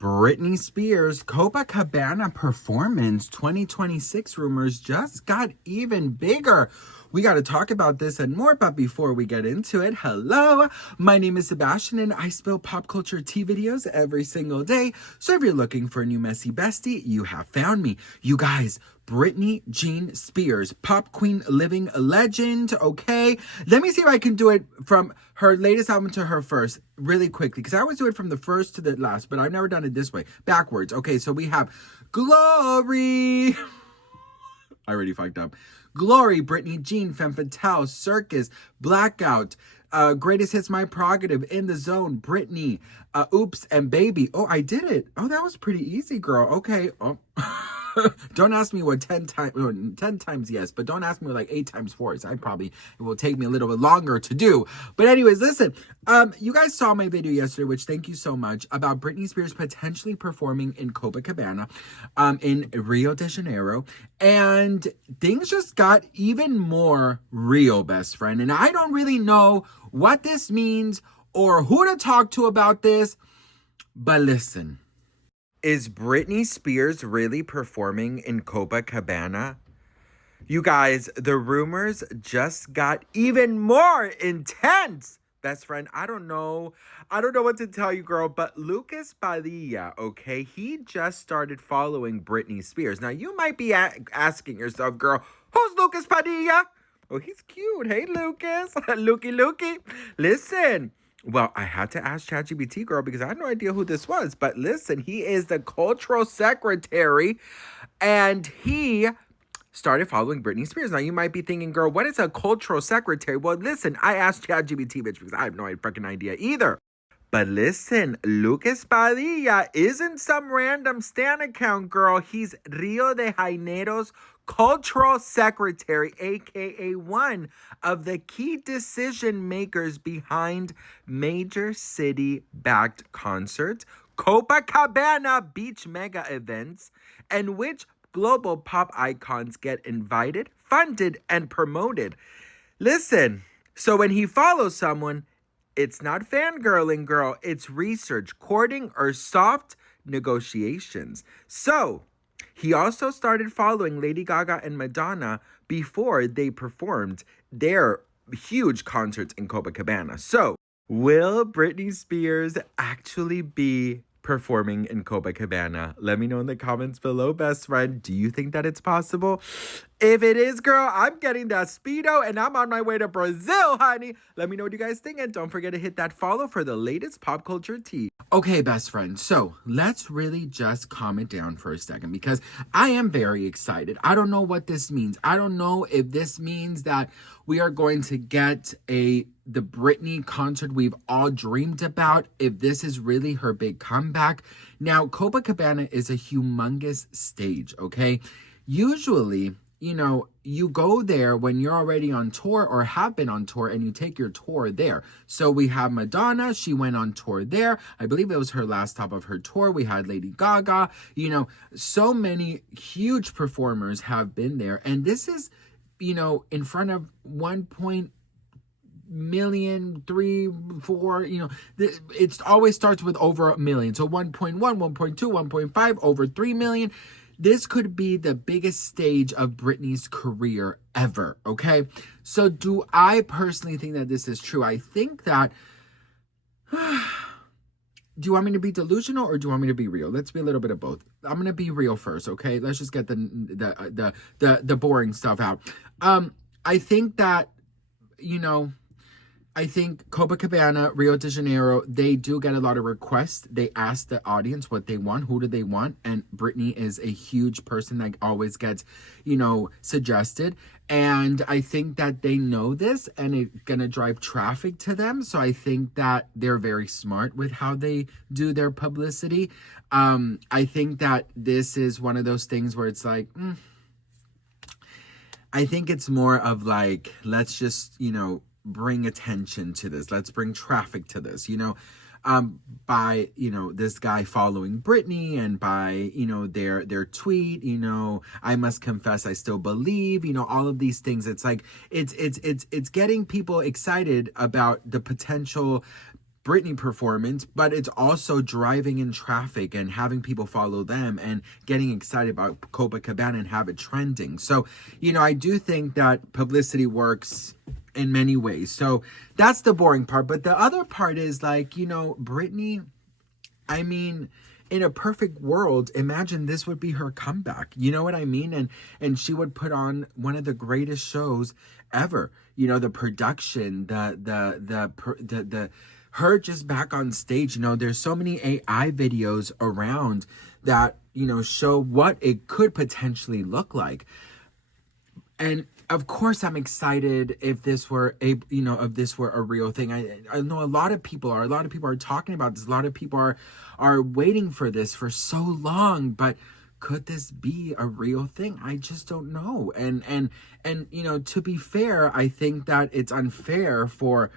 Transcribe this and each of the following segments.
Britney Spears Copacabana performance 2026 rumors just got even bigger. We got to talk about this and more, but before we get into it, hello, my name is Sebastian and I spill pop culture tea videos every single day. So if you're looking for a new messy bestie, you have found me. You guys, Britney Jean Spears, pop queen, living legend, okay? Let me see if I can do it from her latest album to her first really quickly, because I always do it from the first to the last, but I've never done it this way, backwards. Okay, so we have Glory. I already fucked up. Glory, Britney Jean, Femme Fatale, Circus, Blackout, Greatest Hits, My Prerogative, In the Zone, Britney, Oops, and Baby. Oh, I did it. Oh, that was pretty easy, girl. Okay. Oh. Don't ask me what 10 times yes, but don't ask me what like 8 times 4. So it will take me a little bit longer to do. But anyways, listen, you guys saw my video yesterday, which thank you so much, about Britney Spears potentially performing in Copacabana, in Rio de Janeiro. And things just got even more real, best friend. And I don't really know what this means or who to talk to about this, but listen. Is Britney Spears really performing in Copacabana? You guys, the rumors just got even more intense. Best friend, I don't know what to tell you, girl, but Lucas Padilla, okay, he just started following Britney Spears. Now, you might be asking yourself, girl, who's Lucas Padilla? Oh, he's cute. Hey, Lucas. Lukey. Listen. Well, I had to ask ChatGPT, girl, because I had no idea who this was. But listen, he is the cultural secretary, and he started following Britney Spears. Now, you might be thinking, girl, what is a cultural secretary? Well, listen, I asked ChatGPT, bitch, because I have no freaking idea either. But listen, Lucas Padilla isn't some random Stan account, girl. He's Rio de Janeiro's cultural secretary, aka one of the key decision makers behind major city-backed concerts, Copacabana beach mega events, and which global pop icons get invited, funded, and promoted. Listen, so when he follows someone, it's not fangirling, girl. It's research, courting, or soft negotiations. So, he also started following Lady Gaga and Madonna before they performed their huge concerts in Copacabana. So, will Britney Spears actually be performing in Copacabana? Let me know in the comments below, best friend. Do you think that it's possible? If it is, girl, I'm getting that Speedo and I'm on my way to Brazil, honey. Let me know what you guys think, and don't forget to hit that follow for the latest pop culture tea. Okay, best friend, so let's really just calm it down for a second, because I am very excited. I don't know what this means. I don't know if this means that we are going to get the Britney concert we've all dreamed about, if this is really her big comeback. Now, Copacabana is a humongous stage, okay? Usually, you know, you go there when you're already on tour or have been on tour, and you take your tour there. So we have Madonna. She went on tour there. I believe it was her last stop of her tour. We had Lady Gaga. You know, so many huge performers have been there. And this is, you know, in front of 1 million, 3, 4, you know, it always starts with over a million. So 1.1, 1.2, 1.5, over 3 million. This could be the biggest stage of Britney's career ever, okay? So do I personally think that this is true? I think that... do you want me to be delusional or do you want me to be real? Let's be a little bit of both. I'm going to be real first, okay? Let's just get the boring stuff out. I think that, you know... I think Copacabana, Rio de Janeiro, they do get a lot of requests. They ask the audience what they want. Who do they want? And Britney is a huge person that always gets, you know, suggested. And I think that they know this and it's going to drive traffic to them. So I think that they're very smart with how they do their publicity. I think that this is one of those things where it's like... I think it's more of like, let's just, you know, bring attention to this. Let's bring traffic to this, you know, by, you know, this guy following Britney, and by, you know, their tweet, you know, I must confess I still believe, you know, all of these things. It's like, it's getting people excited about the potential Britney performance, but it's also driving in traffic and having people follow them and getting excited about Copacabana and have it trending. So, I do think that publicity works in many ways. So that's the boring part. But the other part is like, Britney, I mean, in a perfect world, imagine this would be her comeback. You know what I mean? And she would put on one of the greatest shows ever. The production, the her just back on stage. There's so many AI videos around that, show what it could potentially look like. And of course, I'm excited if this were if this were a real thing. I know a lot of people are talking about this. A lot of people are waiting for this for so long. But could this be a real thing? I just don't know. And to be fair, I think that it's unfair for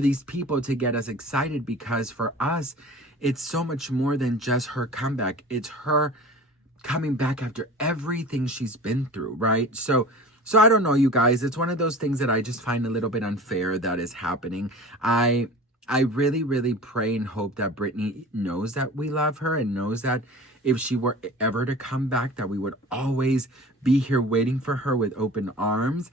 these people to get us excited, because for us, it's so much more than just her comeback. It's her coming back after everything she's been through, right? So I don't know, you guys. It's one of those things that I just find a little bit unfair that is happening. I really, really pray and hope that Britney knows that we love her and knows that if she were ever to come back, that we would always be here waiting for her with open arms.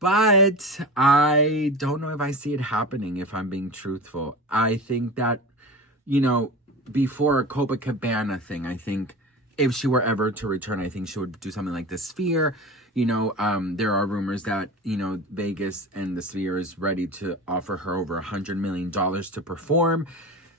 But I don't know if I see it happening, if I'm being truthful. I think that, before a Copacabana thing, I think if she were ever to return, I think she would do something like the Sphere. There are rumors that, Vegas and the Sphere is ready to offer her over $100 million to perform.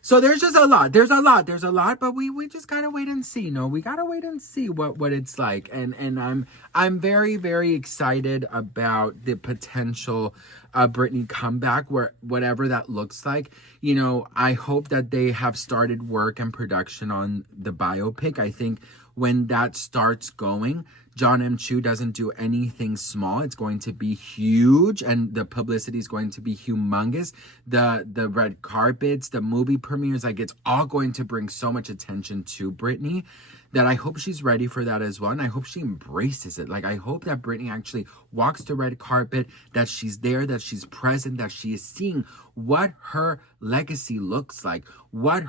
So there's just a lot. There's a lot, but we just gotta wait and see. We gotta wait and see what it's like. And I'm very, very excited about the potential Britney comeback, whatever that looks like. I hope that they have started work and production on the biopic. I think when that starts going, John M. Chu doesn't do anything small. It's going to be huge, and the publicity is going to be humongous. The red carpets, the movie premieres, like, it's all going to bring so much attention to Britney that I hope she's ready for that as well. And I hope she embraces it. Like, I hope that Britney actually walks the red carpet, that she's there, that she's present, that she is seeing what her legacy looks like, what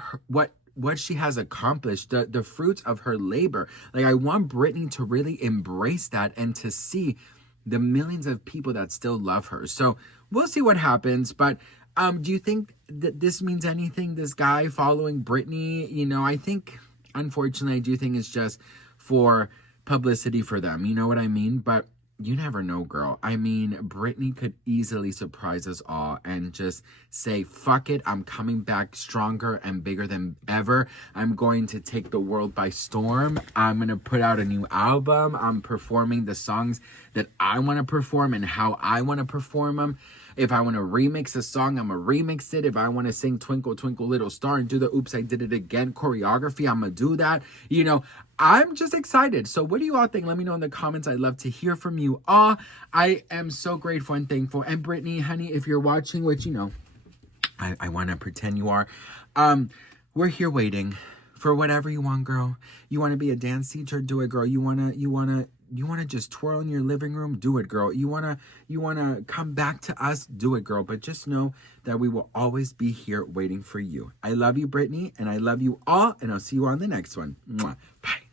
she has accomplished, the fruits of her labor. Like, I want Britney to really embrace that and to see the millions of people that still love her. So we'll see what happens. But do you think that this means anything, this guy following Britney? I think, unfortunately, I do think it's just for publicity for them. You know what I mean? But you never know, girl. I mean, Britney could easily surprise us all and just say, fuck it, I'm coming back stronger and bigger than ever. I'm going to take the world by storm. I'm going to put out a new album. I'm performing the songs that I want to perform and how I want to perform them. If I want to remix a song, I'm going to remix it. If I want to sing Twinkle, Twinkle, Little Star and do the Oops, I Did It Again choreography, I'm going to do that. I'm just excited. So what do you all think? Let me know in the comments. I'd love to hear from you all. I am so grateful and thankful. And Britney, honey, if you're watching, which, I want to pretend you are, we're here waiting for whatever you want, girl. You want to be a dance teacher? Do it, girl. You want to just twirl in your living room? Do it, girl. You want to come back to us? Do it, girl. But just know that we will always be here waiting for you. I love you, Britney, and I love you all, and I'll see you on the next one. Mwah. Bye.